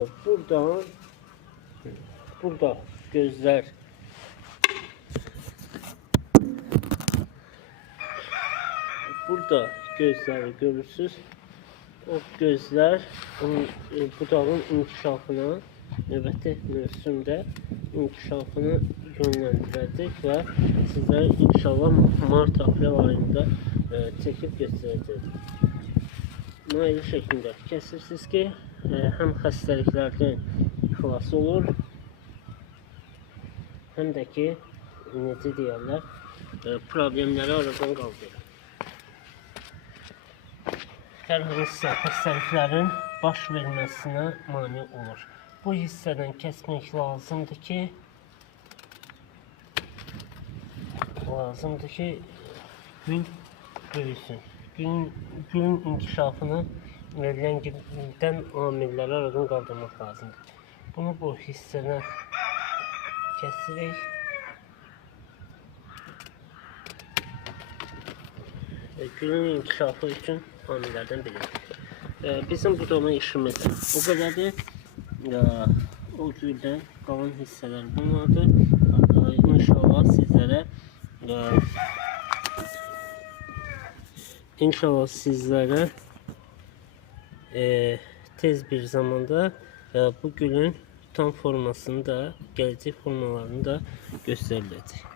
Burada gözler gözleri görürsünüz. O gözler budağın inkişafına növbəti mövsümdə inkişafını yönləndirəcək və sizlərə inşallah mart-aprel ayında çəkib göstərəcək. Mayeli şəklində kəsirsiniz ki, həm xəstəliklərdən xilas olur, həm də ki, necə deyərlər, problemləri aradan qaldırır. Hər hansısa xəstəliklərin baş verməsinə mane olur. Bu hissədən kəsmək lazımdır ki, gül böyüsün. Gülün inkişafını verilən amilləri aradan qaldırmaq lazımdır. Bunu bu hissədən kəsirik. Gülün inkişafı üçün amillərdən biridir. Bizim budama işimiz bu qədərdir. O güldən qalan hissələr bunlardır. İnşallah sizlərə tez bir zamanda bu gülün tam formasını da, gələcək formalarını da göstəriləcək.